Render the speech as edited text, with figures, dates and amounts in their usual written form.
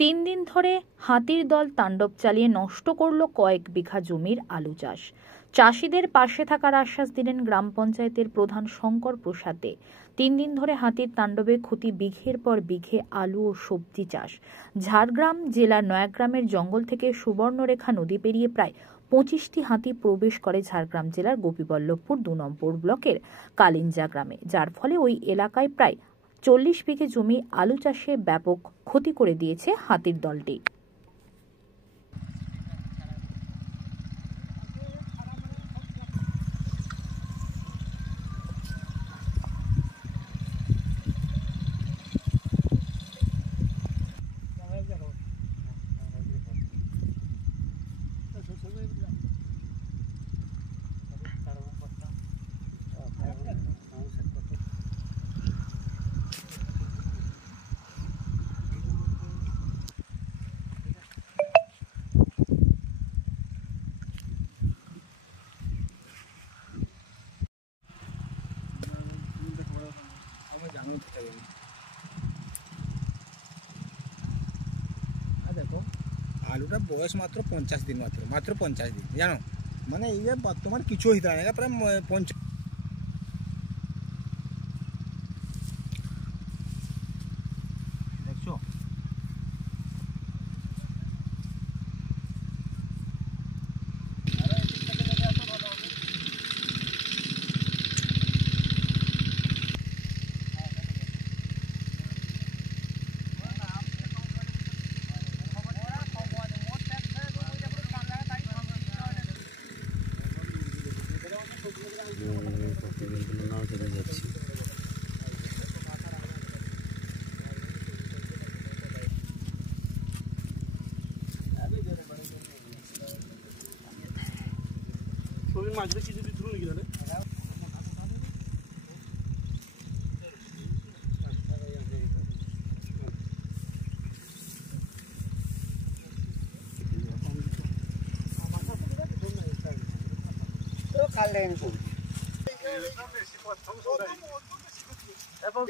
তিন দিন ধরে হাতির দল তাণ্ডব চালিয়ে নষ্ট করল কয়েক বিঘা জমির আলু চাষ। চাষিদের পাশে থাকার আশ্বাস দিলেন গ্রাম পঞ্চায়েতের প্রধান শঙ্কর প্রসাদ দে। 3 দিন ধরে হাতির তাণ্ডবে ক্ষতি বিঘের পর বিঘে আলু ও সবজি চাষ। ঝাড়গ্রাম জেলার নয়াগ্রামের জঙ্গল থেকে সুবর্ণরেখা নদী পেরিয়ে প্রায় 25টি হাতি প্রবেশ করে ঝাড়গ্রাম জেলার গোপীবল্লভপুর 2 নম্বর ব্লকের কালিঞ্জা গ্রামে, যার ফলে ওই এলাকায় প্রায় 40 বিঘে জমি আলু চাষে ব্যাপক ক্ষতি করে দিয়েছে হাতির দলটি। देखो आलूटा बयस मात्र 50 दिन मात्र 50 दिन जानो माने ये बर्तमान किछु हिता नहीं प्राय 50 देखो সবই মাঝে কিছু দিন ধরুন গিয়ে तो काल लेन को এবং